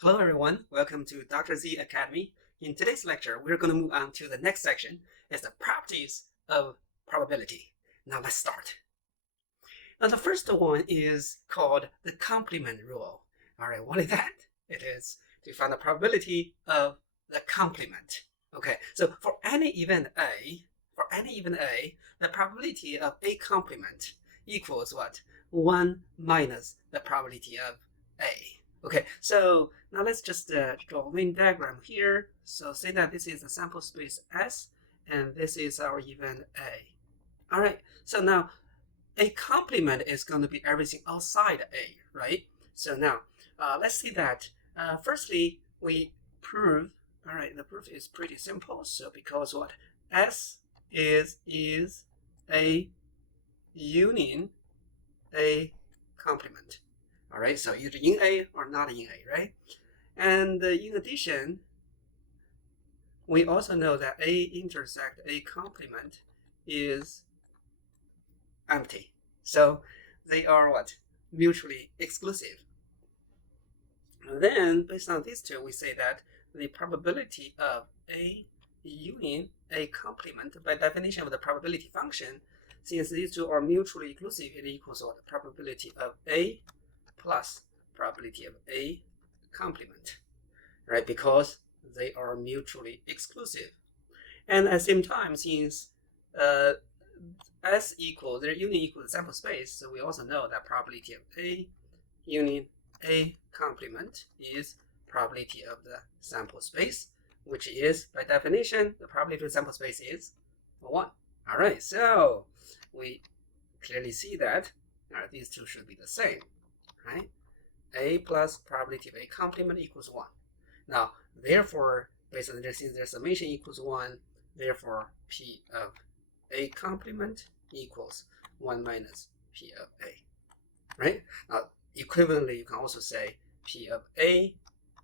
Hello everyone, welcome to DrZ Academy. In today's lecture, we're going to move on to the next section. It's the properties of probability. Now let's start. Now the first one is called the complement rule. All right, what is that? It is to find the probability of the complement. Okay, so for any event A, the probability of A complement equals what? 1 minus the probability of A. Okay, so now let's just draw a Venn diagram here. So say that this is a sample space S, and this is our event A. All right, so now A complement is going to be everything outside A, right? So now let's see that. Firstly, we prove, all right, the proof is pretty simple. So because what? S is a union A complement. All right, so either in A or not in A, right? And in addition, we also know that A intersect A complement is empty. So they are what? Mutually exclusive. And then, based on these two, we say that the probability of A union A complement, by definition of the probability function, since these two are mutually exclusive, it equals what? The probability of A plus probability of A complement, right? Because they are mutually exclusive. And at the same time, since S equals, their union equals the sample space, so we also know that probability of A union A complement is probability of the sample space, which is, by definition, the probability of the sample space is 1. All right, so we clearly see that these two should be the same. Right? A plus probability of A complement equals 1. Now, therefore, based on this, since their summation equals 1, therefore P of A complement equals 1 minus P of A. Right? Now, equivalently, you can also say P of A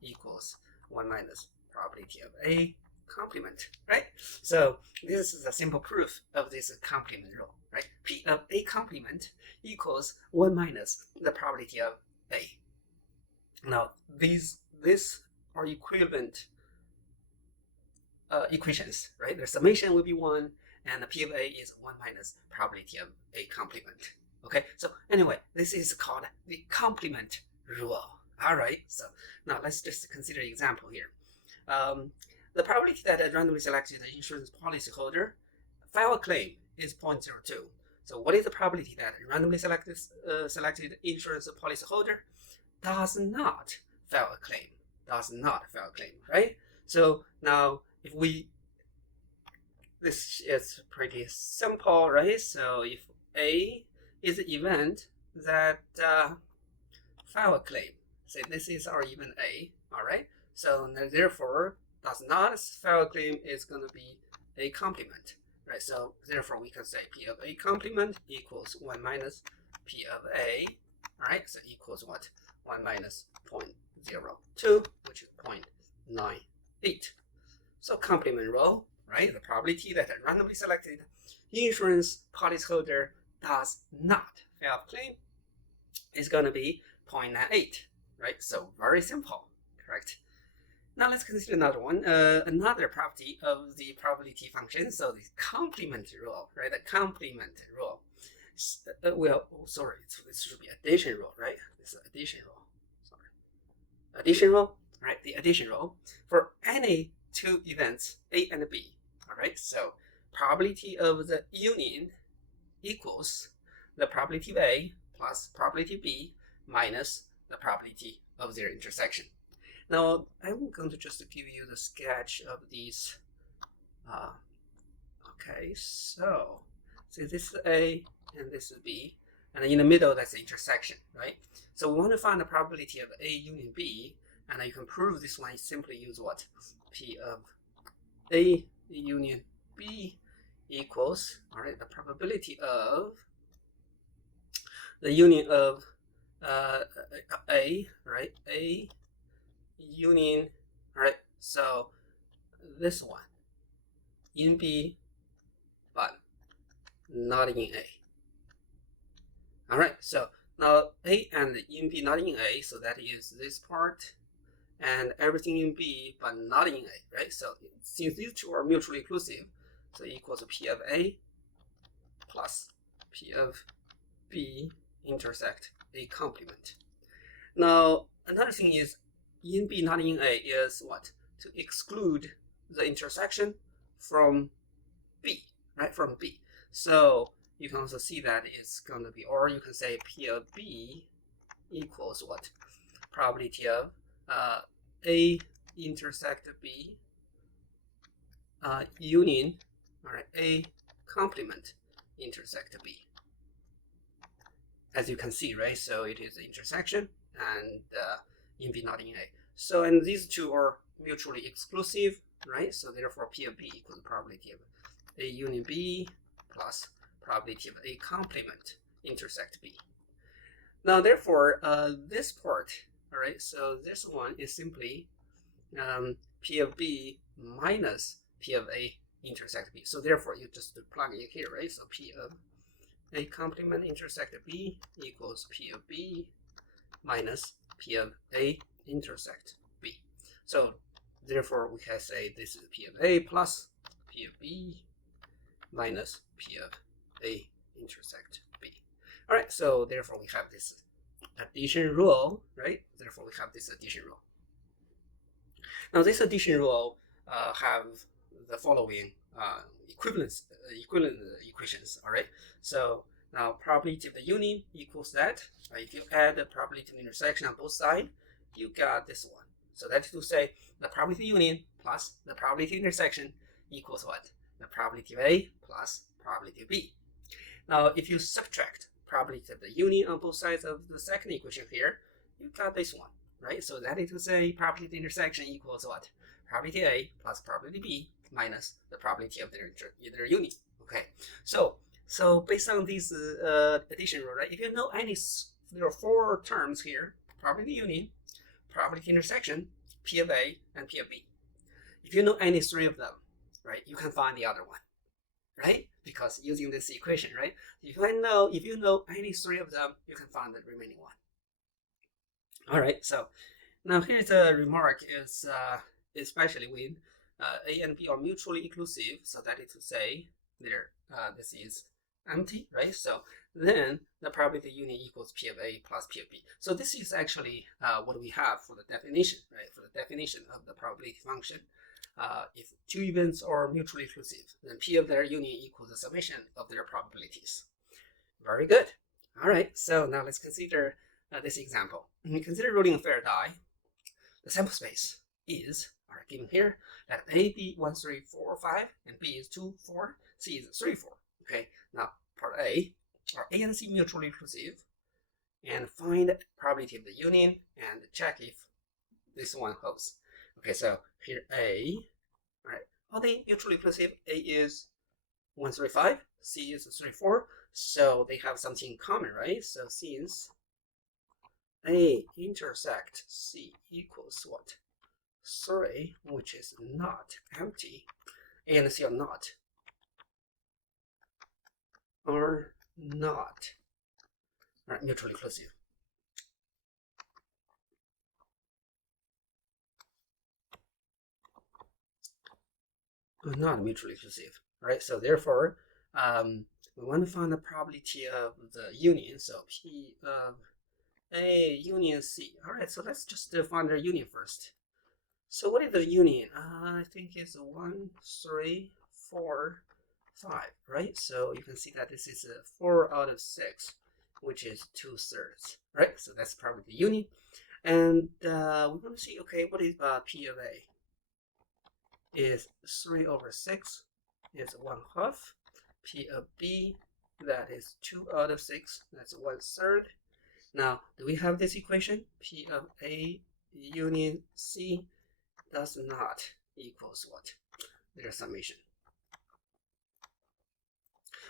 equals 1 minus probability of A complement. Right? So this is a simple proof of this complement rule. Right? P of A complement equals 1 minus the probability of A. Now, these are equivalent equations, right? The summation will be 1, and the P of A is 1 minus probability of A complement. Okay, so anyway, this is called the complement rule. All right, so now let's just consider an example here. The probability that a randomly selected insurance policyholder file a claim is 0.02. So what is the probability that a randomly selected insurance policyholder does not file a claim? Does not file a claim, right? So now if this is pretty simple, right? So if A is the event that file a claim, say this is our event A, all right? So therefore, does not file a claim is going to be A complement. Right, so therefore we can say P of A complement equals 1 minus P of A, all right, so equals what? 1 minus 0.02, which is 0.98. So complement rule, right, the probability that a randomly selected insurance policyholder does not file a claim is going to be 0.98, right? So very simple, correct? Now let's consider another one, another property of the probability function. So the complement rule, right? The complement rule. This should be addition rule, right? This is addition rule. Sorry, addition rule, right? The addition rule for any two events A and B. All right. So probability of the union equals the probability of A plus probability of B minus the probability of their intersection. Now, I'm going to just give you the sketch of these. Okay, so this is A and this is B, and in the middle, that's the intersection, right? So we want to find the probability of A union B, and you can prove this one. You simply use what? P of A union B equals, all right, the probability of the union of A, right? A union, right? So this one in B, but not in A. All right, so now A and in B not in A, so that is this part, and everything in B but not in A, right? So since these two are mutually exclusive, so equals P of A plus P of B intersect A complement. Now, another thing is in B not in A is what? To exclude the intersection from B, right? From B. So you can also see that it's going to be, or you can say P of B equals what? Probability of A intersect B union, all right, A complement intersect B. As you can see, right? So it is the intersection and in B not in A. So, and these two are mutually exclusive, right? So therefore P of B equals probability of A union B plus probability of A complement intersect B. Now therefore this part, all right, so this one is simply P of B minus P of A intersect B. So therefore you just plug in here, right? So P of A complement intersect B equals P of B minus P of A intersect B. So therefore we can say this is P of A plus P of B minus P of A intersect B. All right, so therefore we have this addition rule, right? Therefore we have this addition rule. Now this addition rule have the following equivalent equations, all right? So now probability of the union equals that. If you add the probability of intersection on both sides, you got this one. So that is to say the probability of union plus the probability of intersection equals what? The probability of A plus probability of B. Now if you subtract probability of the union on both sides of the second equation here, you got this one, right? So that is to say probability of intersection equals what? Probability A plus probability B minus the probability of their union. Okay, so based on these addition rule, right? If you know any, there are four terms here: probability union, probability intersection, P of A, and P of B. If you know any three of them, right, you can find the other one, right? Because using this equation, right? If you know any three of them, you can find the remaining one. All right. So now here's a remark: is especially when A and B are mutually exclusive, so that is to say, this is empty, right? So then the probability union equals P of A plus P of B. So this is actually what we have for the definition, right? For the definition of the probability function. If two events are mutually exclusive, then P of their union equals the summation of their probabilities. Very good. All right, so now let's consider this example. Consider rolling a fair die. The sample space is given here. Let A be 1, 3, 4, 5, and B is 2, 4, C is 3, 4. Okay, now part A, are A and C mutually exclusive, and find probability of the union and check if this one holds. Okay, so here A, all right, are they mutually exclusive? A is 1, 3, 5, C is 3, 4, so they have something in common, right? So since A intersect C equals what? 3, which is not empty, A and C are not right, mutually exclusive. Not mutually exclusive, right? So therefore, we want to find the probability of the union. So P of A union C. All right, so let's just find their union first. So what is the union? I think it's 1, 3, 4, 5, right? So you can see that this is 4 out of 6, which is 2/3, right? So that's probably the union. And we're going to see, okay, what is P of A? Is 3 over 6 is 1/2. P of B, that is 2 out of 6, that's 1/3. Now, do we have this equation? P of A union C does not equals what? Their summation.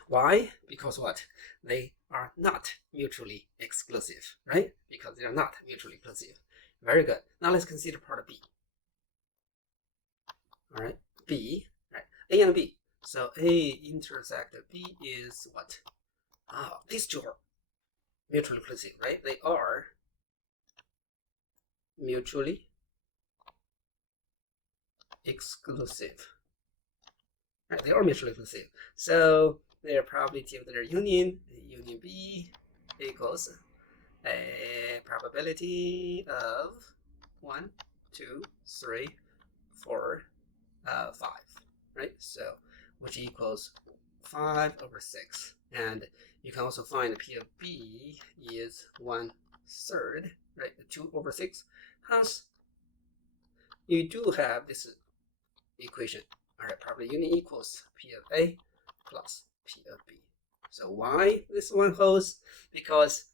Why? Because what? They are not mutually exclusive, right? Because they are not mutually exclusive. Very good. Now let's consider part B. All right, B, right? A and B. So A intersect B is what? These two are mutually exclusive, right? They are mutually exclusive. Right, they are mutually exclusive. So their probability of their union B equals a probability of 1, 2, 3, 4, 5, right? So which equals 5/6. And you can also find the P of B is 1/3, right? 2/6. Hence, you do have this equation. All right, probability union equals P of A plus P of B. So why this one holds? Because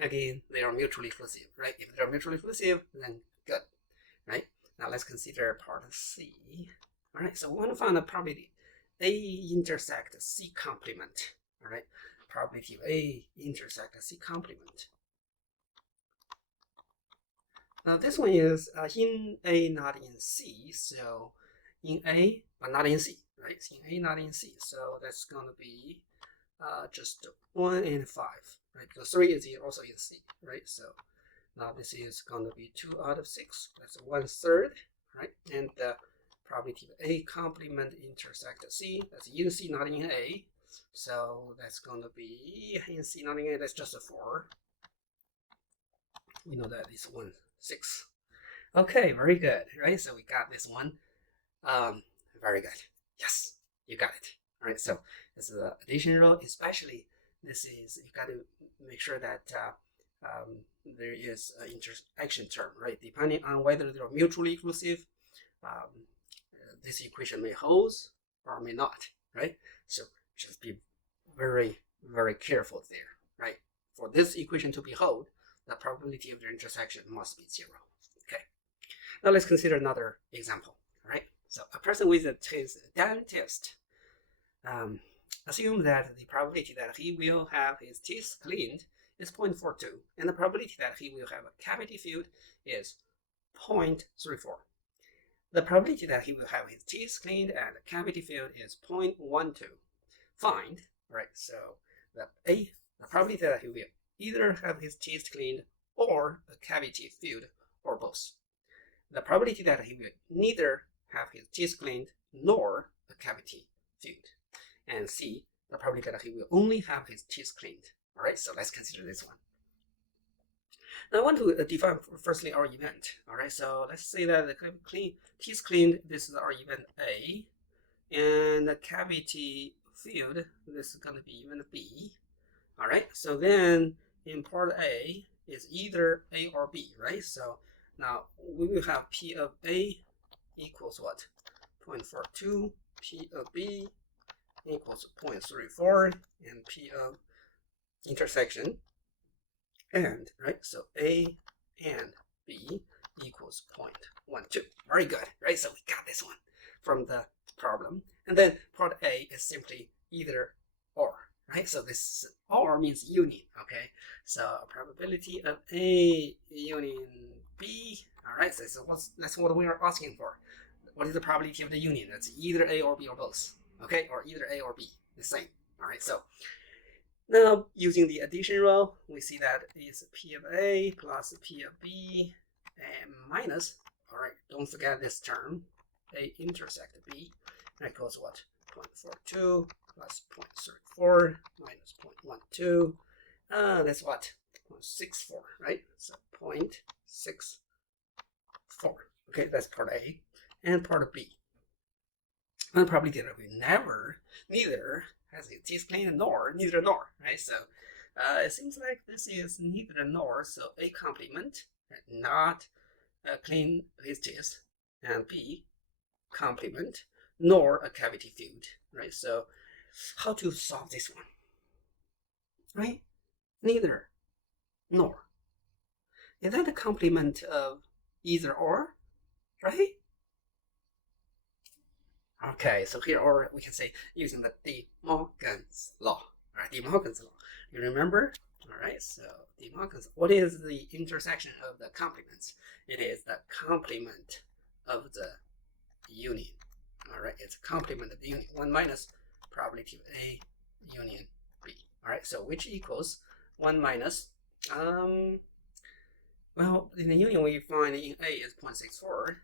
again, they are mutually exclusive, right? If they are mutually exclusive, then good, right? Now let's consider part C. All right, so we want to find the probability A intersect C complement. All right, probability of A intersect C complement. Now this one is in A, not in C. So in A, but not in C, right? In A, not in C. So that's going to be just 1 and 5, right? Because 3 is also in C, right? So now this is going to be 2/6. That's 1/3, right? And the probability of A complement intersect C. That's in C, not in A. So that's going to be in C, not in A. That's just a 4. We know that is 1/6. Okay, very good, right? So we got this one. Very good. Yes, you got it. All right, so this is the addition rule. Especially this is, you got to make sure that there is an interaction term, right? Depending on whether they're mutually exclusive, this equation may hold or may not, right? So just be very, very careful there, right? For this equation to be held, the probability of their intersection must be 0. Okay. Now let's consider another example. All right. So a person with a dentist, assume that the probability that he will have his teeth cleaned is 0.42, and the probability that he will have a cavity filled is 0.34. The probability that he will have his teeth cleaned and a cavity filled is 0.12. Find, right? So the probability that he will either have his teeth cleaned or a cavity filled, or both. The probability that he will neither have his teeth cleaned nor a cavity filled. And C, the probability that he will only have his teeth cleaned. All right, so let's consider this one. Now I want to define firstly our event. All right, so let's say that the teeth cleaned, this is our event A, and the cavity filled, this is going to be event B. All right, so then in part A is either A or B, right? So now we will have P of A equals what? 0.42, P of B equals 0.34, and P of intersection and, right? So A and B equals 0.12. Very good, right? So we got this one from the problem. And then part A is simply either or, right? So this or means union, okay? So probability of A union B, all right? So that's what we are asking for. What is the probability of the union? That's either A or B or both, okay? Or either A or B, the same, all right? So now using the addition rule, we see that is P of A plus P of B and minus, all right, don't forget this term, A intersect B, that goes what? 0.42 plus 0.34 minus 0.12, that's what? 0.64, right? So 0.64, okay, that's part A. And part of B. And the probability that we neither has a teeth cleaned nor, neither nor, right? So it seems like this is neither nor, so A complement, not clean his teeth, and B complement, nor a cavity filled, right? So how to solve this one, right? Neither nor. Is that a complement of either or, right? Okay, so here, or we can say using the De Morgan's law. All right, De Morgan's law. You remember? All right, so De Morgan's. What is the intersection of the complements? It is the complement of the union. All right, it's a complement of the union. 1 minus probability of A union B. All right, so which equals 1 minus. Well, in the union we find in A is 0.64.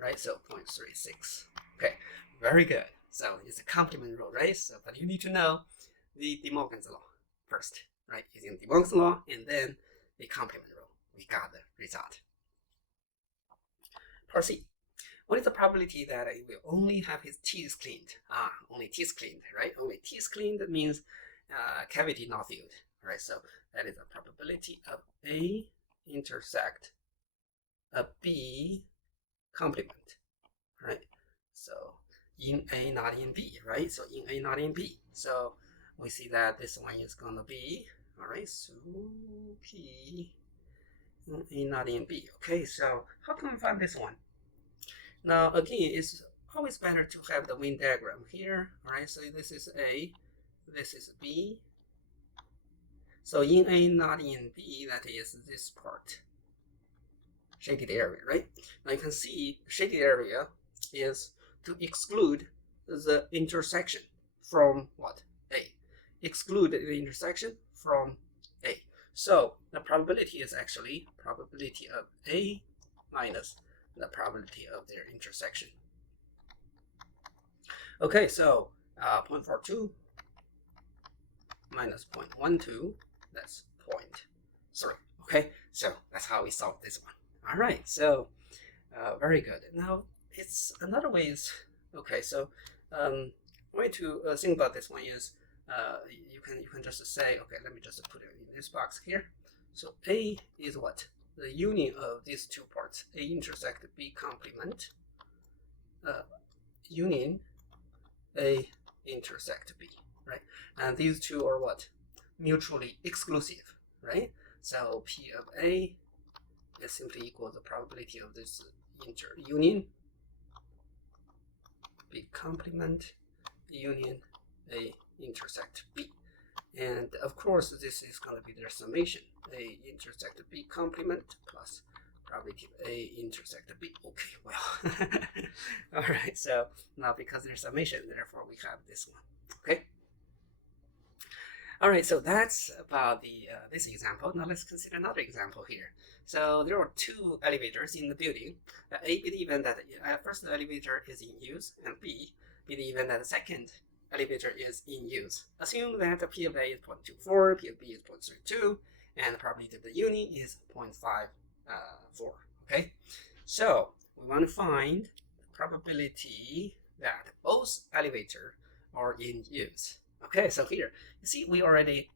right? So 0.36. Okay, very good. So it's a complement rule, right? So, but you need to know the De Morgan's law first, right? Using De Morgan's law and then the complement rule. We got the result. Part C. What is the probability that it will only have his teeth cleaned? Only teeth cleaned, right? Only teeth cleaned means cavity not filled, right? So that is the probability of A intersect a B complement, right? So in A, not in B, right? So in A, not in B. So we see that this one is gonna be, all right, so P in A, not in B. Okay, so how can we find this one? Now again, it's always better to have the Venn diagram here, all right? So this is A, this is B. So in A, not in B, that is this part, shaded area, right? Now you can see shaded area is to exclude the intersection from what? A. Exclude the intersection from A. So the probability is actually probability of A minus the probability of their intersection. Okay, so 0.42 minus 0.12, that's 0.3. Okay, so that's how we solve this one. All right, so very good. Now it's another way is, okay, so way to think about this one is you can just say, okay, let me just put it in this box here. So A is what? The union of these two parts, A intersect B complement, union A intersect B, right? And these two are what? Mutually exclusive, right? So P of A is simply equal to the probability of this interunion, B complement, union A intersect B. And of course, this is going to be their summation, A intersect B complement plus probability of A intersect B. Okay, well, all right, so now because there's summation, therefore we have this one, okay? All right, so that's about the this example. Now let's consider another example here. So there are two elevators in the building. A, be the event that the first elevator is in use, and B, be the event that the second elevator is in use. Assume that the P of A is 0.24, P of B is 0.32, and the probability of the union is 0.54. Okay, so we want to find the probability that both elevators are in use. Okay, so here you see we already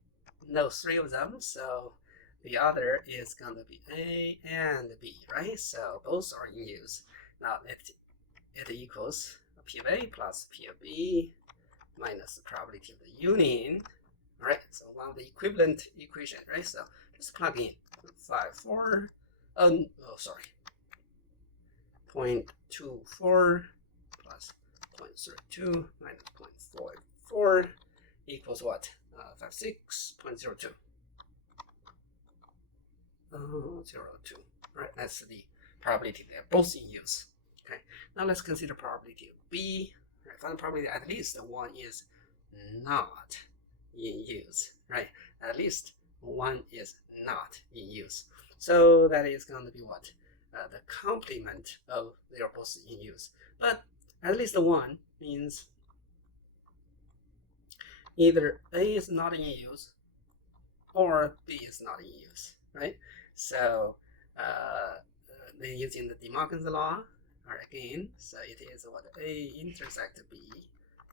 know three of them, so the other is going to be A and B, right? So both are in use. Now it equals P of A plus P of B minus the probability of the union. All right, so one of the equivalent equation, right? So just plug in 0.24 plus 0.32 minus 0.44 equals what? 56.02. 02. Right, that's the probability they're both in use. Okay, now let's consider probability of B. Right, find the probability at least one is not in use. Right, at least one is not in use. So that is going to be what? The complement of they are both in use. But at least one means either A is not in use or B is not in use, right? So then using the De Morgan's law, all right, again, so it is what? A intersect B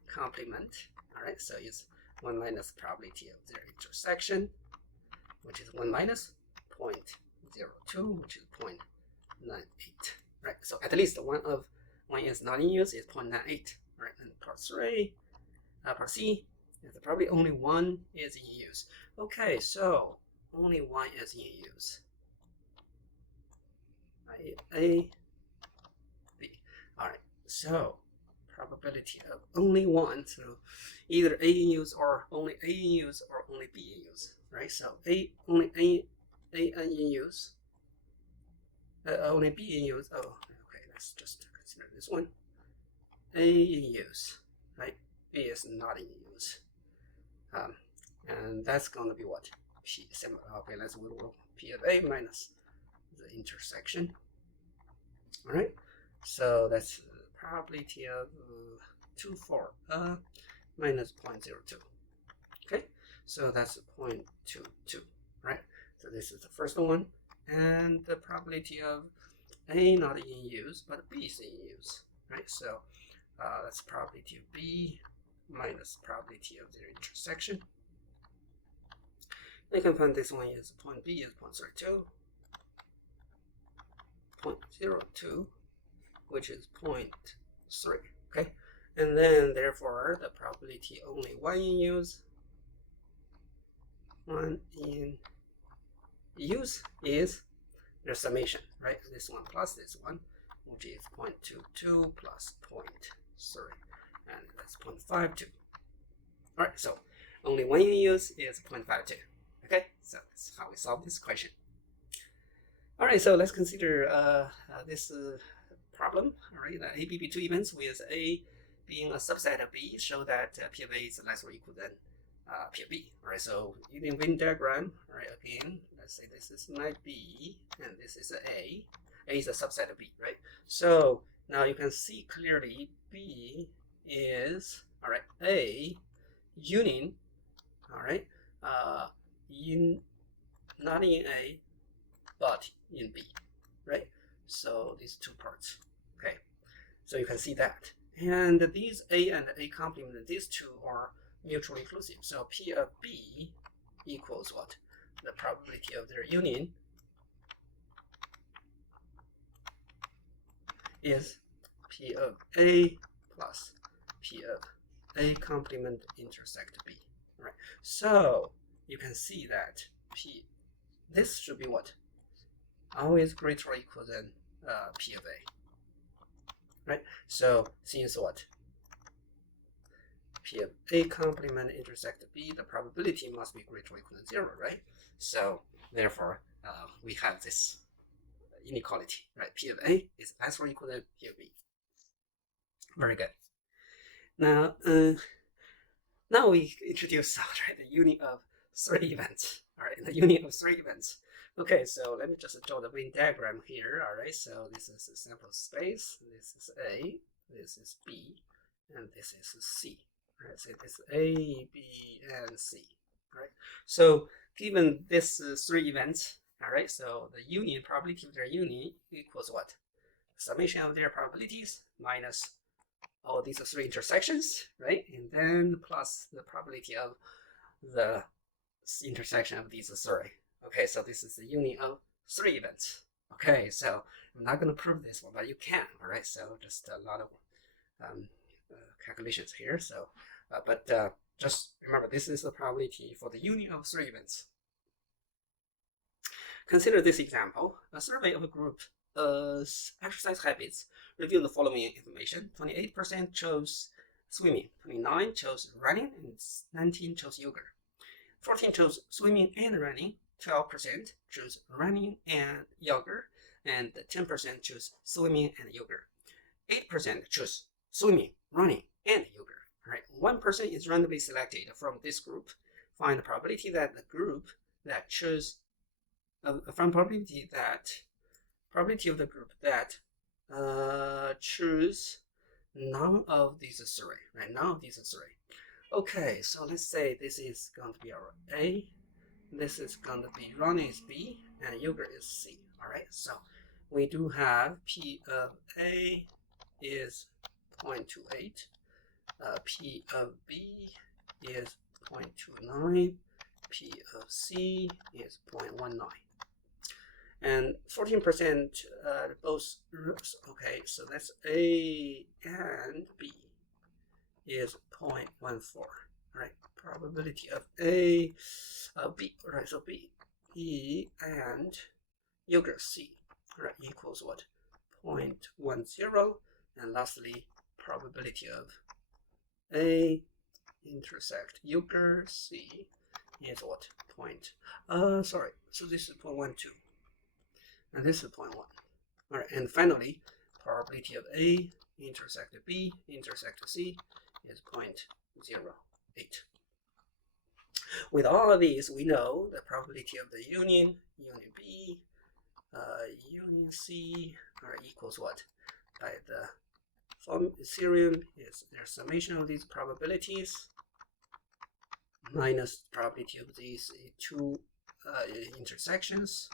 complement, all right? So it's 1 minus probability of their intersection, which is 1 minus 0.02, which is 0.98, right? So at least one is not in use is 0.98, right? And part C, is probably only one is in use. Okay, so only one is in use. A, B. All right, so probability of only one, so either A in use or only A in use or only B in use, right? So only A in use, only B in use. Oh, okay, let's just consider this one. A in use, right? B is not in use. And that's going to be what? P. Okay, let's P of A minus the intersection. All right. So that's probability of 2 4 minus 0.02. Okay, so that's 0.22, right? So this is the first one, and the probability of A not in use, but B is in use, right? So that's probability of B minus probability of their intersection. You can find this one is point B is 0.02, 0.02, which is 0.3, okay? And then therefore the probability only one in use is their summation, right? This one plus this one, which is 0.22 plus 0.3, and that's 0.52. All right, so only one in use is 0.52. Okay, so that's how we solve this question. All right, so let's consider this problem. All right, the ABB2 events with A being a subset of B show that P of A is less or equal than P of B. All right, so using Venn diagram, all right, again, let's say this is my B and this is A. A is a subset of B, right? So now you can see clearly B is, all right, A union, all right, not in A, but in B, right? So these two parts, okay? So you can see that. And these A and A complement, these two are mutually exclusive. So P of B equals what? The probability of their union is P of A plus P of A complement intersect B, right? So you can see that this should be what? Always greater or equal than P of A, right? So since what? P of A complement intersect B, the probability must be greater or equal than 0, right? So therefore, we have this inequality, right? P of A is less or equal than P of B. Very good. Now, now we introduce right, the union of 3 events. All right, the union of 3 events. Okay, so let me just draw the Venn diagram here. All right, so this is a sample space. This is A, this is B, and this is C. All right, so this is A, B, and C. All right, so given this 3 events, all right, so the union probability of their union equals what? Summation of their probabilities minus all these 3 intersections, right? And then plus the probability of the intersection of these 3. Okay, so this is the union of 3 events. Okay, so I'm not going to prove this one, but you can, all right? So just a lot of calculations here. So, just remember, this is the probability for the union of 3 events. Consider this example. A survey of a group exercise habits revealed the following information. 28% chose swimming, 29% chose running, and 19% chose yoga. 14% chose swimming and running, 12% chose running and yoga, and 10% chose swimming and yoga. 8% chose swimming, running, and yoga. All right, 1% is randomly selected from this group. Find the probability that the group that chose probability of the group that choose none of these 3, right? None of these 3. Okay, so let's say this is going to be our A, this is going to be running is B, and yoga is C. All right, so we do have P of A is 0.28, P of B is 0.29, P of C is 0.19. And 14% both, okay, so that's A and B is 0.14, right? Probability of A, B, right? So B and yoga C, right, equals what? 0.10. And lastly, probability of A intersect yoga C is what? So this is 0.12. And this is 0.1. All right, and finally, probability of A intersect B intersect C is 0.08. With all of these, we know the probability of the union B, union C, equals what? by the theorem is their summation of these probabilities minus probability of these two intersections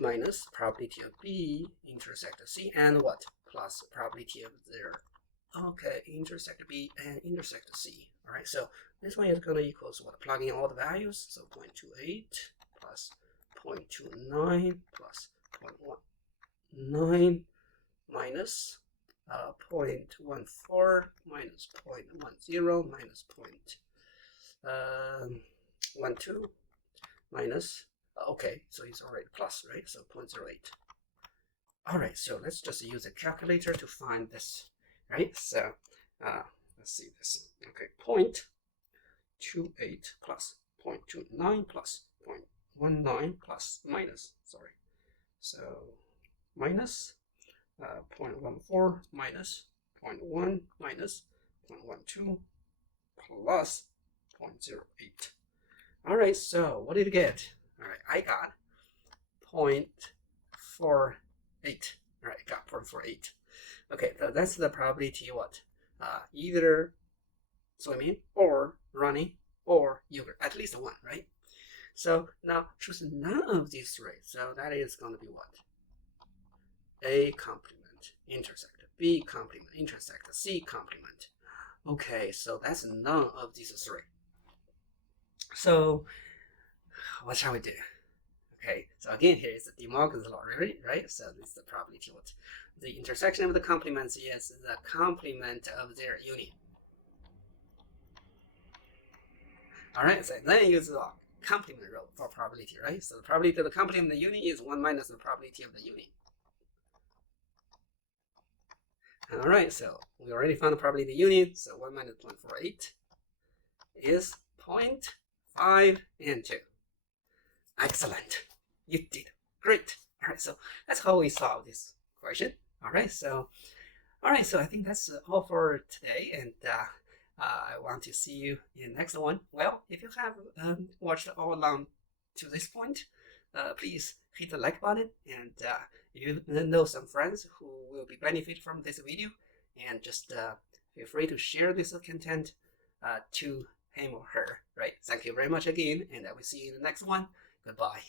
minus probability of B intersect C, and what? Plus probability of their intersect B and intersect C. All right, so this one is going to equal what? Plugging in all the values, so 0.28 plus 0.29 plus 0.19 minus 0.14 minus 0.10 minus 0.12 minus, okay, so it's already plus, right? So 0.08. All right, so let's just use a calculator to find this, right? So let's see this. Okay, 0.28 plus 0.29 plus 0.19 plus minus, sorry. So minus 0.14 minus 0.1 minus 0.12 plus 0.08. All right, so what did you get? All right, I got 0.48. All right, I got 0.48. Okay, so that's the probability what? Either swimming or running or yogurt, at least one, right? So now choose none of these three. So that is going to be what? A complement intersect B complement intersect C complement. Okay, so that's none of these three. So what shall we do? Okay, so again, here is the De Morgan's law, right? So this is the probability what? The intersection of the complements is the complement of their union. All right, so then use the complement rule for probability, right? So the probability of the complement of the union is 1 minus the probability of the union. All right, so we already found the probability of the union. So 1 minus 0.48 is 0.5 and 2. Excellent. You did great. All right, so that's how we solve this question. All right, so I think that's all for today, and I want to see you in the next one. Well, if you have watched all along to this point, please hit the like button, and you know some friends who will be benefit from this video, and just feel free to share this content to him or her, right? Thank you very much again, and I will see you in the next one. Goodbye.